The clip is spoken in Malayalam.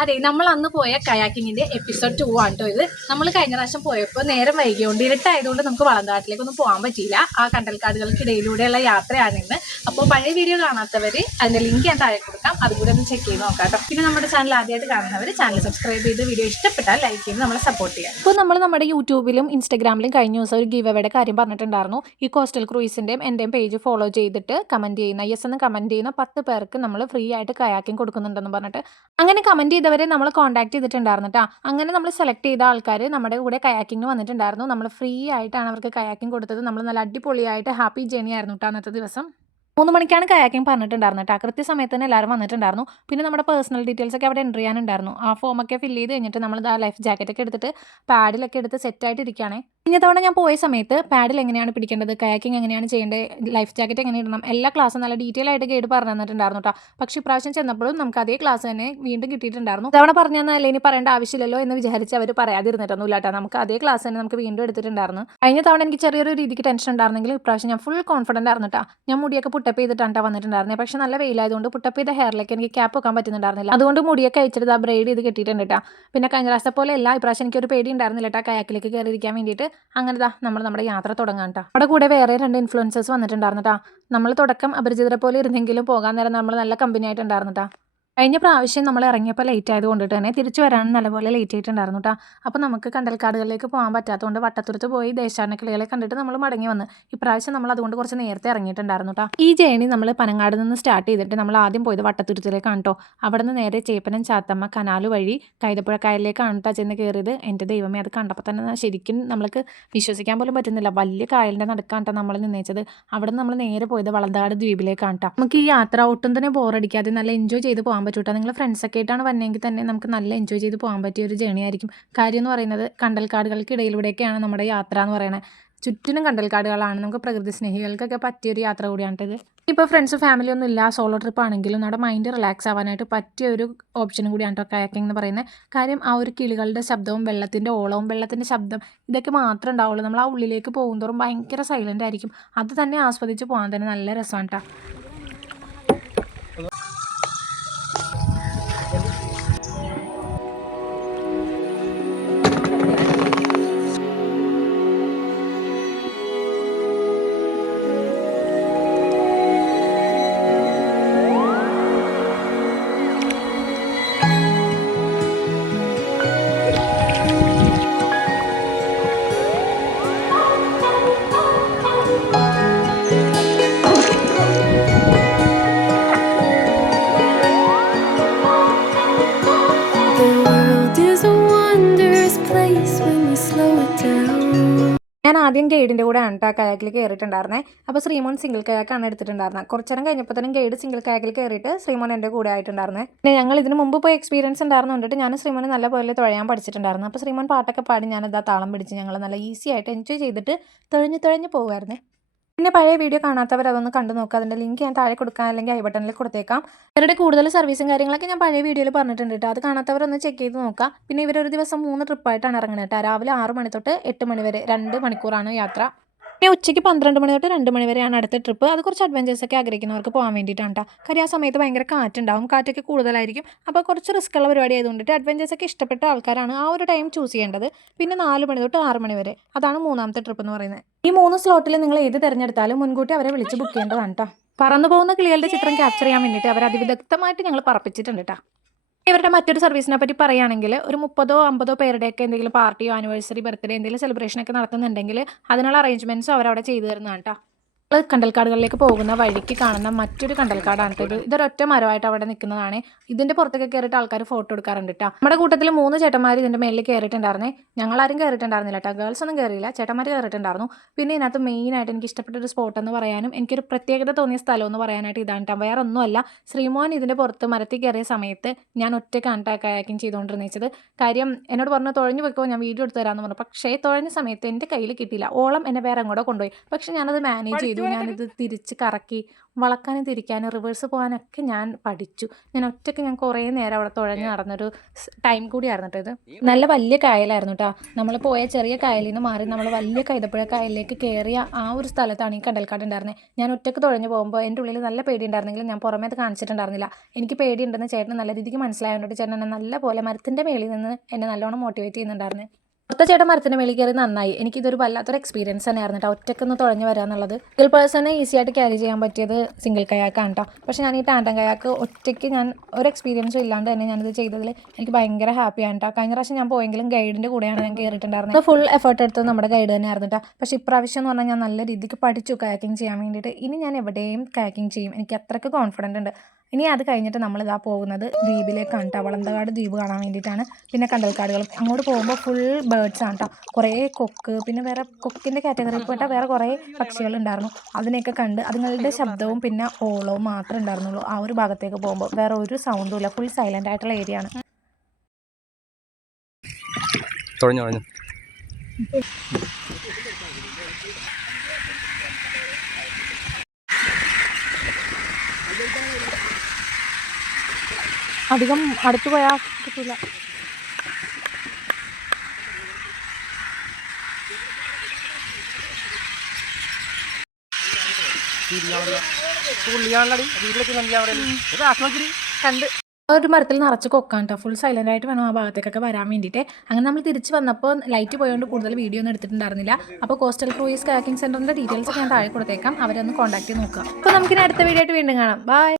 അതെ, നമ്മൾ അന്ന് പോയ കയാക്കിങ്ങിന്റെ എപ്പിസോഡ് 2 ആണ് കേട്ടോ ഇത്. നമ്മൾ കഴിഞ്ഞ പ്രാവശ്യം പോയപ്പോൾ നേരം വൈകിയോണ്ട് ഇരുട്ടായതുകൊണ്ട് നമുക്ക് വളന്താട്ടിലേക്കൊന്നും പോകാൻ പറ്റിയില്ല. ആ കണ്ടൽക്കാടുകൾക്കിടയിലൂടെയുള്ള യാത്രയാണ് ഇന്ന്. അപ്പോൾ പഴയ വീഡിയോ കാണാത്തവർ അതിന്റെ ലിങ്ക് ഞാൻ താഴെ കൊടുക്കാം, അതുകൂടെ ഒന്ന് ചെക്ക് ചെയ്ത് നോക്കാം കേട്ടോ. പിന്നെ നമ്മുടെ ചാനൽ ആദ്യമായിട്ട് കാണുന്നവർ ചാനൽ സബ്സ്ക്രൈബ് ചെയ്ത് വീഡിയോ ഇഷ്ടപ്പെട്ടാൽ ലൈക്ക് ചെയ്ത് നമ്മളെ സപ്പോർട്ട് ചെയ്യാം. ഇപ്പോൾ നമ്മൾ നമ്മുടെ യൂട്യൂബിലും ഇൻസ്റ്റാഗ്രാമിലും കഴിഞ്ഞ ദിവസം ഒരു ഗീവ് അവയുടെ കാര്യം പറഞ്ഞിട്ടുണ്ടായിരുന്നു. ഈ കോസ്റ്റൽ ക്രൂയിസിന്റെയും എന്റെയും പേജ് ഫോളോ ചെയ്തിട്ട് കമന്റ് ചെയ്യുന്ന യെസ് എന്ന് കമന്റ് ചെയ്യുന്ന 10 പേർക്ക് നമ്മൾ ഫ്രീ ആയിട്ട് കയാക്കിംഗ് കൊടുക്കുന്നുണ്ടെന്ന് പറഞ്ഞിട്ട് അങ്ങനെ കമന്റ് ചെയ്തവരെ നമ്മൾ കോൺടാക്ട് ചെയ്തിട്ടുണ്ടായിരുന്നു കേട്ടോ. അങ്ങനെ നമ്മൾ സെലക്ട് ചെയ്ത ആൾക്കാർ നമ്മുടെ കൂടെ കയാക്കിങ്ങിന് വന്നിട്ടുണ്ടായിരുന്നു. നമ്മൾ ഫ്രീ ആയിട്ടാണ് അവർക്ക് കയാക്കിംഗ് കൊടുത്തത്. നമ്മൾ നല്ല അടിപൊളിയായിട്ട് ഹാപ്പി ജേർണി ആയിരുന്നു കേട്ടോ അന്നത്തെ ദിവസം. 3 മണിക്കാണ് കയാക്കിംഗ് പറഞ്ഞിട്ടുണ്ടായിരുന്നത് കേട്ടോ. കൃത്യസമയത്ത് തന്നെ എല്ലാവരും വന്നിട്ടുണ്ടായിരുന്നു. പിന്നെ നമ്മുടെ പേഴ്സണൽ ഡീറ്റെയിൽസ് ഒക്കെ അവിടെ എൻ്റർ ചെയ്യാനുണ്ടായിരുന്നു. ആ ഫോമൊക്കെ ഫില്ല് ചെയ്ത് കഴിഞ്ഞിട്ട് നമ്മൾ ആ ലൈഫ് ജാക്കറ്റൊക്കെ എടുത്തിട്ട് പാഡിലൊക്കെ എടുത്ത് സെറ്റായിട്ട് ഇരിക്കുകയാണ്. കഴിഞ്ഞ തവണ ഞാൻ പോയ സമയത്ത് പാഡിൽ എങ്ങനെയാണ് പിടിക്കേണ്ടത്, കയാക്കിംഗ് എങ്ങനെയാണ് ചെയ്യേണ്ടത്, ലൈഫ് ജാക്കറ്റ് എങ്ങനെ ഇടണം, എല്ലാ ക്ലാസ്സും നല്ല ഡീറ്റെയിൽ ആയിട്ട് ഗൈഡ് പറഞ്ഞു തന്നിട്ടുണ്ടായിരുന്നു കേട്ടോ. പക്ഷേ ഇപ്രാവശ്യം ചെന്നപ്പോഴും നമുക്ക് അതേ ക്ലാസ് തന്നെ വീണ്ടും കിട്ടിയിട്ടുണ്ടായിരുന്നു. തവണ പറഞ്ഞു തന്നാൽ ഇനി പറയേണ്ട ആവശ്യമില്ലല്ലോ എന്ന് വിചാരിച്ച് അവർ പറയാതിരുന്നിട്ടൊന്നുമില്ല കേട്ടോ. നമുക്ക് അതേ ക്ലാസ് തന്നെ നമുക്ക് വീണ്ടും എടുത്തിട്ടുണ്ടായിരുന്നു. കഴിഞ്ഞ തവണ എനിക്ക് ചെറിയൊരു രീതിക്ക് ടെൻഷൻ ഉണ്ടായിരുന്നെങ്കിൽ ഇപ്രാവശ്യം ഞാൻ ഫുൾ കോൺഫിഡൻ്റ് ആയിരുന്നു കേട്ടോ. ഞാൻ മുടിയൊക്കെ പുട്ടപ്പ് ചെയ്തിട്ടാണ് വന്നിട്ടുണ്ടായിരുന്നത്. പക്ഷേ നല്ല വെയിലായതുകൊണ്ട് പുട്ടപ്പ് ചെയ്ത ഹെയറിലേക്ക് എനിക്ക് ക്യാപ്പ് വെക്കാൻ പറ്റുന്നുണ്ടായിരുന്നില്ല. അതുകൊണ്ട് മുടിയൊക്കെ അയച്ചിട്ട് ആ ബ്രൈഡ് ചെയ്ത് കെട്ടിയിട്ടുണ്ട് കേട്ടോ. പിന്നെ കഴിഞ്ഞ പ്രാവശ്യത്തെ പോലെ അല്ല, ഇപ്രാവശ്യം എനിക്കൊരു പേടി ഉണ്ടായിരുന്നില്ല കേട്ടോ കയാക്കിലേക്ക് കയറിയിരിക്കാൻ വേണ്ടിയിട്ട്. അങ്ങനെ നമ്മൾ നമ്മുടെ യാത്ര തുടങ്ങാൻ കേട്ടോ. അവിടെ കൂടെ വേറെ 2 ഇൻഫ്ലുവൻസേഴ്സ് വന്നിട്ടുണ്ടായിരുന്നു കേട്ടോ. നമ്മൾ തുടക്കം അപരിചിതരെ പോലെ ഇരുന്നെങ്കിലും പോകാൻ നേരം നമ്മൾ നല്ല കമ്പനി ആയിട്ടുണ്ടായിരുന്നു കേട്ടോ. കഴിഞ്ഞ പ്രാവശ്യം നമ്മൾ ഇറങ്ങിയപ്പോൾ ലേറ്റ് ആയതുകൊണ്ട് തന്നെ തിരിച്ചു വരാനും നല്ലപോലെ ലേറ്റ് ആയിട്ടുണ്ടായിരുന്നു കേട്ടോ. അപ്പോൾ നമുക്ക് കണ്ടൽക്കാടുകളിലേക്ക് പോകാൻ പറ്റാത്തതുകൊണ്ട് വട്ടത്തുരുത്ത് പോയി ദേശാടനക്കിളികളെ കണ്ടിട്ട് നമ്മൾ മടങ്ങി വന്ന്. ഇപ്രാവശ്യം നമ്മൾ അതുകൊണ്ട് കുറച്ച് നേരത്തെ ഇറങ്ങിയിട്ടുണ്ടായിരുന്നു കേട്ടോ. ഈ ജേണി നമ്മൾ പനങ്ങാട് നിന്ന് സ്റ്റാർട്ട് ചെയ്തിട്ട് നമ്മൾ ആദ്യം പോയത് വട്ടത്തുരുത്തിലേക്കാണ് കേട്ടോ. അവിടെ നിന്ന് നേരെ ചേപ്പനം ചാത്തമ്മ കനാല് വഴി കൈതപ്പുഴ കായലിലേക്കാണ് കേട്ടോ ചെന്ന് കയറിയത്. എൻ്റെ ദൈവമേ, അത് കണ്ടപ്പോൾ തന്നെ ശരിക്കും നമ്മൾക്ക് വിശ്വസിക്കാൻ പോലും പറ്റുന്നില്ല. വലിയ കായലിൻ്റെ നടുക്കാണ് കേട്ടോ നമ്മൾ നിന്നേച്ചത്. അവിടെ നിന്ന് നമ്മൾ നേരെ പോയത് വളന്താട് ദ്വീപിലേക്കാണ് കേട്ടോ. നമുക്ക് ഈ യാത്ര ഒട്ടും തന്നെ ബോറടിക്കാതെ നല്ല എൻജോയ് ചെയ്ത് പോകാൻ പറ്റൂട്ടോ. നിങ്ങൾ ഫ്രണ്ട്സൊക്കെ ആയിട്ടാണ് വന്നെങ്കിൽ തന്നെ നമുക്ക് നല്ല എൻജോയ് ചെയ്ത് പോകാൻ പറ്റിയ ഒരു ജേണി ആയിരിക്കും. കാര്യം എന്ന് പറയുന്നത് കണ്ടൽക്കാടുകൾക്കിടയിലൂടെയൊക്കെയാണ് നമ്മുടെ യാത്ര എന്ന് പറയുന്നത്. ചുറ്റിനും കണ്ടൽക്കാടുകളാണ്. നമുക്ക് പ്രകൃതി സ്നേഹികൾക്കൊക്കെ പറ്റിയൊരു യാത്ര കൂടിയാണിത്. ഇപ്പോൾ ഫ്രണ്ട്സ് ഫാമിലി ഒന്നും ഇല്ല, സോളോ ട്രിപ്പ് ആണെങ്കിലും നമ്മുടെ മൈൻഡ് റിലാക്സ് ആവാനായിട്ട് പറ്റിയൊരു ഓപ്ഷനും കൂടിയാണ് കേട്ടോ കയാക്കിംഗ് എന്ന് പറയുന്നത്. കാര്യം ആ ഒരു കിളികളുടെ ശബ്ദവും വെള്ളത്തിൻ്റെ ഓളവും വെള്ളത്തിൻ്റെ ശബ്ദം ഇതൊക്കെ മാത്രമേ ഉണ്ടാവുള്ളൂ. നമ്മൾ ആ ഉള്ളിലേക്ക് പോകുന്തോറും ഭയങ്കര സൈലൻ്റ് ആയിരിക്കും. അത് തന്നെ ആസ്വദിച്ച് പോകാൻ തന്നെ നല്ല രസമാണ് കേട്ടോ. ഞാൻ ആദ്യം ഗൈഡിൻ്റെ കൂടെ ആണ് കേട്ടോ കയാക്കിൽ കയറിയിട്ടുണ്ടായിരുന്നത്. അപ്പോൾ ശ്രീമോൻ സിംഗിൾ കയാക്കാണ് എടുത്തിട്ടുണ്ടായിരുന്നത്. കുറച്ച് നേരം കഴിഞ്ഞപ്പോൾ തന്നെ ഗൈഡ് സിംഗിൾ കയാക്കിൽ കയറിയിട്ട് ശ്രീമോൻ എൻ്റെ കൂടെ ആയിട്ടുണ്ടായിരുന്നത്. പിന്നെ ഞങ്ങൾ ഇതിന് മുമ്പ് പോയി എക്സ്പീരിയൻസ് ഉണ്ടായിരുന്നു കൊണ്ടിട്ട് ഞാൻ ശ്രീമോനെ നല്ല പോലെ തുഴയാൻ പഠിച്ചിട്ടുണ്ടായിരുന്നു. അപ്പോൾ ശ്രീമോൻ പാട്ടൊക്കെ പാടി ഞാനത് താളം പിടിച്ച് ഞങ്ങൾ നല്ല ഈസി ആയിട്ട് എൻജോയ് ചെയ്തിട്ട് തുഴഞ്ഞ് പോകുമായിരുന്നു. പിന്നെ പഴയ വീഡിയോ കാണാത്തവർ അതൊന്ന് കണ്ടു നോക്കുക. അതിൻ്റെ ലിങ്ക് ഞാൻ താഴെ കൊടുക്കാം, അല്ലെങ്കിൽ ഐ ബട്ടണിൽ കൊടുത്തേക്കാം. ഇവരുടെ കൂടുതൽ സർവീസും കാര്യങ്ങളൊക്കെ ഞാൻ പഴയ വീഡിയോയിൽ പറഞ്ഞിട്ടുണ്ട് കേട്ടോ. അത് കാണാത്തവരൊന്ന് ചെക്ക് ചെയ്ത് നോക്കുക. പിന്നെ ഇവരൊരു ദിവസം 3 ട്രിപ്പായിട്ടാണ് ഇറങ്ങുന്നത് കേട്ടോ. രാവിലെ 6 മണി തൊട്ട് 8 മണി വരെ 2 മണിക്കൂറാണ് യാത്ര. പിന്നെ ഉച്ചയ്ക്ക് 12 മണി തൊട്ട് 2 മണി വരെയാണ് അടുത്ത ട്രിപ്പ്. അത് കുറച്ച് അഡ്വഞ്ചേഴ്സ് ഒക്കെ ആഗ്രഹിക്കുന്നവർക്ക് പോകാൻ വേണ്ടിയിട്ടാണ് കേട്ടോ. കാര്യം ആ സമയത്ത് ഭയങ്കര കാറ്റുണ്ടാവും, കാറ്റൊക്കെ കൂടുതലായിരിക്കും. അപ്പോൾ കുറച്ച് റിസ്ക് ഉള്ള പരിപാടി ആയതുകൊണ്ടിട്ട് അഡ്വഞ്ചേഴ്സ് ഒക്കെ ഇഷ്ടപ്പെട്ട ആൾക്കാരാണ് ആ ഒരു ടൈം ചൂസ് ചെയ്യേണ്ടത്. പിന്നെ 4 മണി തൊട്ട് 6 മണി വരെ അതാണ് 3ാമത്തെ ട്രിപ്പ് എന്ന് പറയുന്നത്. ഈ 3 സ്ലോട്ടിൽ നിങ്ങൾ ഏത് തിരഞ്ഞെടുത്താലും മുൻകൂട്ടി അവരെ വിളിച്ച് ബുക്ക് ചെയ്യേണ്ടതാണ് കേട്ടോ. പറന്നു പോകുന്ന കിളികളുടെ ചിത്രം ക്യാപ്ചർ ചെയ്യാൻ വേണ്ടിയിട്ട് അവർ അതിവിദഗ്ധമായിട്ട് ഞങ്ങൾ പറപ്പിച്ചിട്ടുണ്ട് കേട്ടോ. ഇവരുടെ മറ്റൊരു സർവീസിനെ പറ്റി പറയുകയാണെങ്കിൽ ഒരു 30-50 പേരുടെയൊക്കെ എന്തെങ്കിലും പാർട്ടിയോ ആനിവേഴ്സറി ബർത്ത്ഡേ എന്തെങ്കിലും സെലിബ്രേഷനൊക്കെ നടത്തുന്നുണ്ടെങ്കിൽ അതിനുള്ള അറേഞ്ച്മെൻറ്റ്സും അവരവിടെ ചെയ്തു തരുന്നതാണ് കേട്ടോ. കണ്ടൽക്കാടുകളിലേക്ക് പോകുന്ന വഴിക്ക് കാണുന്ന മറ്റൊരു കണ്ടൽക്കാടാണ് ഇത്. ഇതൊരൊറ്റ മരമായിട്ട് അവിടെ നിൽക്കുന്നതാണ്. ഇതിൻ്റെ പുറത്തൊക്കെ കയറിയിട്ട് ആൾക്കാർ ഫോട്ടോ എടുക്കാറുണ്ട് കേട്ടോ. നമ്മുടെ കൂട്ടത്തിൽ 3 ചേട്ടന്മാർ ഇതിൻ്റെ മേലിൽ കയറിയിട്ടുണ്ടായിരുന്നേ. ഞങ്ങളാരും കയറിയിട്ടുണ്ടായിരുന്നില്ല കേട്ടോ. ഗേൾസ് ഒന്നും കയറിയില്ല, ചേട്ടന്മാർ കയറിയിട്ടുണ്ടായിരുന്നു. പിന്നെ ഇതിനകത്ത് മെയിനായിട്ട് എനിക്ക് ഇഷ്ടപ്പെട്ട ഒരു സ്പോട്ട് എന്ന് പറയാനും എനിക്കൊരു പ്രത്യേകത തോന്നിയ സ്ഥലം എന്ന് പറയാനായിട്ട് ഇതാണ് കേട്ടോ. വേറെ ഒന്നുമല്ല, ശ്രീമോൻ ഇതിൻ്റെ പുറത്ത് മരത്തിൽ കയറിയ സമയത്ത് ഞാൻ ഒറ്റയ്ക്കാണ് കേട്ടോ കയാക്കിങ് ചെയ്തുകൊണ്ടിരുന്നത്. കാര്യം എന്നോട് പറഞ്ഞു തുഴഞ്ഞു പോയിക്കോ, ഞാൻ വീഡിയോ എടുത്ത് തരാമെന്ന് പറഞ്ഞു. പക്ഷേ തുഴഞ്ഞ സമയത്ത് എൻ്റെ കയ്യിൽ കിട്ടിയില്ല. ഓളം എന്നെ വേറെ അങ്ങോട്ടോ കൊണ്ടുപോയി. പക്ഷേ ഞാനത് മാനേജ് ചെയ്തു. ചെയ്തു. ഞാനിത് തിരിച്ച് കറക്കി വളക്കാനും തിരിക്കാനും റിവേഴ്സ് പോകാനൊക്കെ ഞാൻ പഠിച്ചു. ഞാൻ കുറേ നേരം അവിടെ തുഴഞ്ഞ് നടന്നൊരു ടൈം കൂടിയായിരുന്നു കേട്ടോ ഇത്. നല്ല വലിയ കായലായിരുന്നു കേട്ടോ. നമ്മൾ പോയ ചെറിയ കായലിൽ നിന്ന് മാറി നമ്മൾ വലിയ കൈതപ്പുഴ കായലിലേക്ക് കയറിയ ആ ഒരു സ്ഥലത്താണ് ഈ കണ്ടൽക്കാട് ഉണ്ടായിരുന്നത്. ഞാൻ ഒറ്റയ്ക്ക് തുഴഞ്ഞു പോകുമ്പോൾ എൻ്റെ ഉള്ളിൽ നല്ല പേടി ഉണ്ടായിരുന്നെങ്കിലും ഞാൻ പുറമേ അത് കാണിച്ചിട്ടുണ്ടായിരുന്നില്ല. എനിക്ക് പേടിയുണ്ടെന്ന് ചേട്ടന് നല്ല രീതിക്ക് മനസ്സിലായതുകൊണ്ട് ചേട്ടൻ എന്നെ നല്ല പോലെ മരത്തിൻ്റെ മേളിൽ നിന്ന് എന്നെ നല്ലോണം മോട്ടിവേറ്റ് ചെയ്യുന്നുണ്ടായിരുന്നു. പുറത്തെ ചേട്ടൻ മരത്തിന് മേളിൽ കയറി നന്നായി. എനിക്കിതൊരു വല്ലാത്തൊരു എക്സ്പീരിയൻസ് തന്നെയായിരുന്നു കേട്ടോ, ഒറ്റയ്ക്കൊന്ന് തുഴഞ്ഞ് വരിക എന്നുള്ളത്. സിംഗിൾ പേഴ്സണെ ഈസി ആയിട്ട് ക്യാരി ചെയ്യാൻ പറ്റിയത് സിംഗിൾ കയാക്കാണ് കേട്ടോ. പക്ഷേ ഞാൻ ഈ ടാൻഡം കയാക്ക് ഒറ്റയ്ക്ക് ഞാൻ ഒരു എക്സ്പീരിയൻസും ഇല്ലാണ്ട് തന്നെ ഞാനിത് ചെയ്തതിൽ എനിക്ക് ഭയങ്കര ഹാപ്പിയാണ് കേട്ടോ. കഴിഞ്ഞ പ്രാവശ്യം ഞാൻ പോയെങ്കിലും ഗൈഡിൻ്റെ കൂടെയാണ് ഞാൻ കയറിയിട്ടുണ്ടായിരുന്നത്. ഫുൾ എഫേർട്ട് എടുത്തത് നമ്മുടെ ഗൈഡ് തന്നെയായിരുന്നു കേട്ടോ. പക്ഷേ ഇപ്രാവശ്യം എന്ന് പറഞ്ഞാൽ ഞാൻ നല്ല രീതിക്ക് പഠിച്ചു കയാക്കിങ് ചെയ്യാൻ വേണ്ടിയിട്ട്. ഇനി ഞാൻ എവിടെയും കയാക്കിങ് ചെയ്യും, എനിക്ക് അത്രയ്ക്ക് കോൺഫിഡൻ്റ് ഉണ്ട്. ഇനി അത് കഴിഞ്ഞിട്ട് നമ്മളിതാ പോകുന്നത് ദ്വീപിലേക്കാണ് കേട്ടോ. വളന്തകാട് ദ്വീപ് കാണാൻ വേണ്ടിയിട്ടാണ്. പിന്നെ കണ്ടൽക്കാടുകളും. അങ്ങോട്ട് പോകുമ്പോൾ ഫുൾ ബേർഡ്സ് ആണ് കേട്ടോ. കുറേ കൊക്ക്, പിന്നെ വേറെ കൊക്കിൻ്റെ കാറ്റഗറിയിൽ പോയിട്ട് വേറെ കുറേ പക്ഷികളുണ്ടായിരുന്നു. അതിനെയൊക്കെ കണ്ട് അതുങ്ങളുടെ ശബ്ദവും പിന്നെ ഓളവും മാത്രമേ ഉണ്ടായിരുന്നുള്ളൂ ആ ഒരു ഭാഗത്തേക്ക് പോകുമ്പോൾ. വേറെ ഒരു സൗണ്ടും ഇല്ല, ഫുൾ സൈലൻ്റ് ആയിട്ടുള്ള ഏരിയ ആണ്. അധികം അടുത്ത് പോയാൽ കിട്ടില്ല. കണ്ട് ഒരു മരത്തിൽ നിറച്ച് കൊക്കാൻ കേട്ടോ. ഫുൾ സൈലൻ്റ് ആയിട്ട് വേണം ആ ഭാഗത്തേക്കൊക്കെ വരാൻ വേണ്ടിയിട്ട്. അങ്ങനെ നമ്മൾ തിരിച്ച് വന്നപ്പോൾ ലൈറ്റ് പോയതുകൊണ്ട് കൂടുതൽ വീഡിയോ ഒന്നും എടുത്തിട്ടുണ്ടായിരുന്നില്ല. അപ്പോൾ കോസ്റ്റൽ ക്രൂയിസ് കയാക്കിംഗ് സെൻറ്ററിൻ്റെ ഡീറ്റെയിൽസ് ഞാൻ താഴെ കൊടുത്തേക്കാം, അവരൊന്ന് കോൺടാക്ട് ചെയ്ത് നോക്കുക. അപ്പോൾ നമുക്കിനി അടുത്ത വീഡിയോ ആയിട്ട് വീണ്ടും കാണാം. ബൈ.